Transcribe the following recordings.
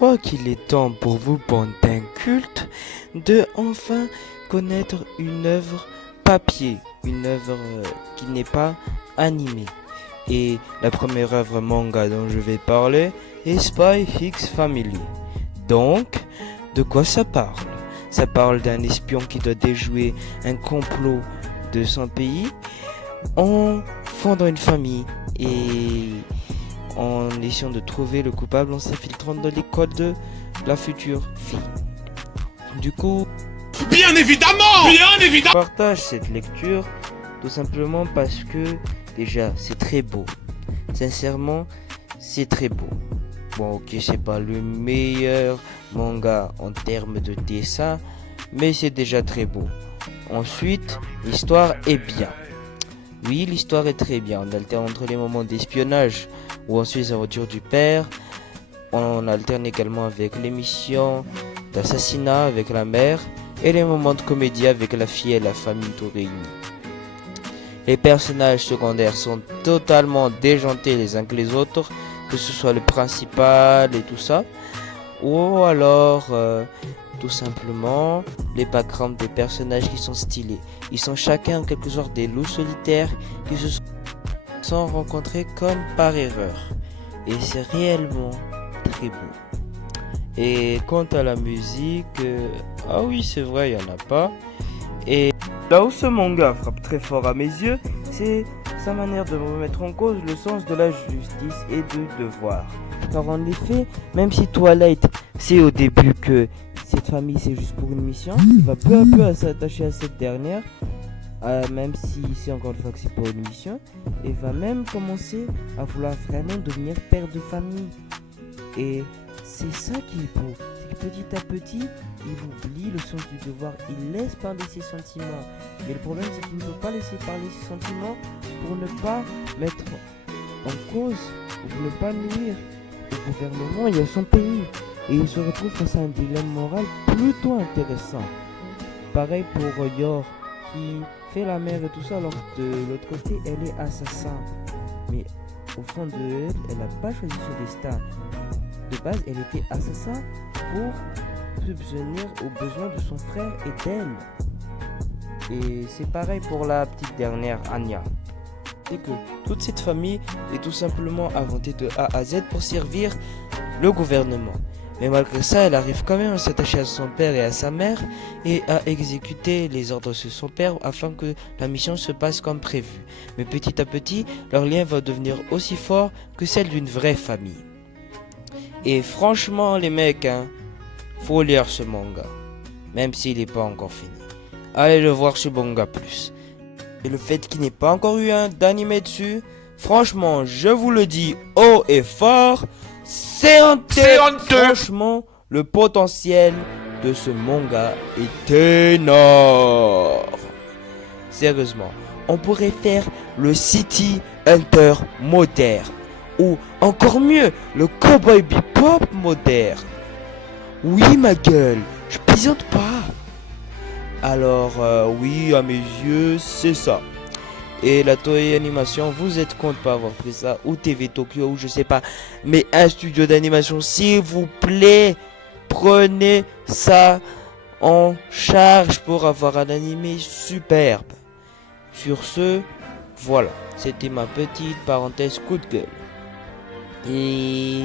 crois qu'il est temps pour vous, bande d'incultes, de enfin connaître une œuvre papier, une œuvre qui n'est pas animée. Et la première œuvre manga dont je vais parler est Spy X Family. Donc, de quoi ça parle? Ça parle d'un espion qui doit déjouer un complot de son pays en fondant une famille et en essayant de trouver le coupable en s'infiltrant dans l'école de la future fille. Du coup, Bien évidemment, je partage cette lecture tout simplement parce que déjà c'est très beau. Sincèrement, c'est très beau. Bon, ok, c'est pas le meilleur manga en termes de dessin, mais c'est déjà très beau. Ensuite, l'histoire est bien. Oui, l'histoire est très bien. On alterne entre les moments d'espionnage où on suit les aventures du père. On alterne également avec les missions d'assassinat avec la mère et les moments de comédie avec la fille et la famille tout réunis. Les personnages secondaires sont totalement déjantés les uns que les autres, que ce soit le principal et tout ça, ou alors tout simplement les backgrounds des personnages qui sont stylés. Ils sont chacun en quelque sorte des loups solitaires qui se sont rencontrés comme par erreur. Et c'est réellement très beau. Et quant à la musique, ah oui c'est vrai, il n'y en a pas. Et là où ce manga frappe très fort à mes yeux, c'est sa manière de remettre en cause le sens de la justice et du devoir. Car en effet, même si Twilight sait au début que cette famille c'est juste pour une mission, il va peu à peu s'attacher à cette dernière, même si c'est encore une fois que c'est pour une mission, et va même commencer à vouloir vraiment devenir père de famille. Et c'est ça qui est beau, c'est que petit à petit, il oublie le sens du devoir, il laisse parler ses sentiments. Mais le problème c'est qu'il ne peut pas laisser parler ses sentiments pour ne pas mettre en cause, pour ne pas nuire au gouvernement et à son pays. Et il se retrouve face à un dilemme moral plutôt intéressant. Pareil pour Yor, qui fait la mère et tout ça, alors que de l'autre côté, elle est assassin. Mais au fond de elle, elle n'a pas choisi ce destin. De base, elle était assassin pour subvenir aux besoins de son frère et d'elle. Et c'est pareil pour la petite dernière, Anya. C'est que toute cette famille est tout simplement inventée de A à Z pour servir le gouvernement. Mais malgré ça, elle arrive quand même à s'attacher à son père et à sa mère et à exécuter les ordres de son père afin que la mission se passe comme prévu. Mais petit à petit, leur lien va devenir aussi fort que celle d'une vraie famille. Et franchement, les mecs, faut lire ce manga, même s'il n'est pas encore fini. Allez le voir sur Manga Plus. Et le fait qu'il n'ait pas encore eu d'anime dessus, franchement, je vous le dis haut et fort, c'est honteux. Franchement, le potentiel de ce manga est énorme. Sérieusement, on pourrait faire le City Hunter moderne. Ou encore mieux, le Cowboy Bebop moderne. Oui ma gueule, je plaisante pas. Alors oui, à mes yeux, c'est ça. Et la Toei Animation, vous êtes content de pas avoir pris ça, ou TV Tokyo, ou je sais pas, mais un studio d'animation, s'il vous plaît, prenez ça en charge pour avoir un animé superbe. Sur ce, voilà, c'était ma petite parenthèse coup de gueule. Et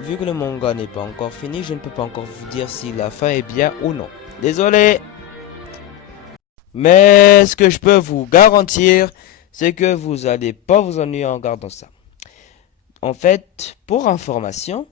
vu que le manga n'est pas encore fini, je ne peux pas encore vous dire si la fin est bien ou non. Désolé. Mais ce que je peux vous garantir, c'est que vous n'allez pas vous ennuyer en regardant ça. En fait, pour information,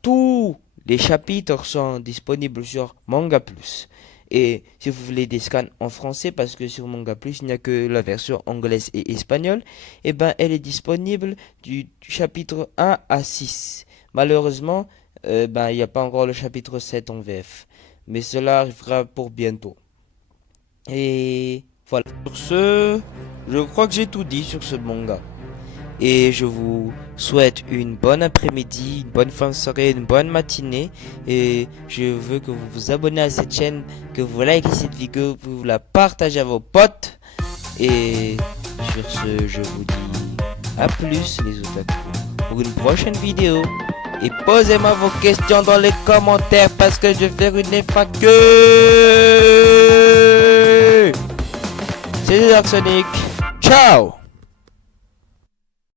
tous les chapitres sont disponibles sur Manga Plus. Et si vous voulez des scans en français, parce que sur Manga Plus, il n'y a que la version anglaise et espagnole, elle est disponible du chapitre 1 à 6. Malheureusement, il n'y a pas encore le chapitre 7 en VF. Mais cela arrivera pour bientôt. Et voilà. Sur ce, je crois que j'ai tout dit sur ce manga. Et je vous souhaite une bonne après-midi, une bonne fin de soirée, une bonne matinée. Et je veux que vous vous abonnez à cette chaîne, que vous likez cette vidéo, que vous la partagez à vos potes. Et sur ce, je vous dis à plus les otaku pour une prochaine vidéo. Et posez-moi vos questions dans les commentaires parce que je vais faire une FAQ. C'est Dark Sonic. Ciao.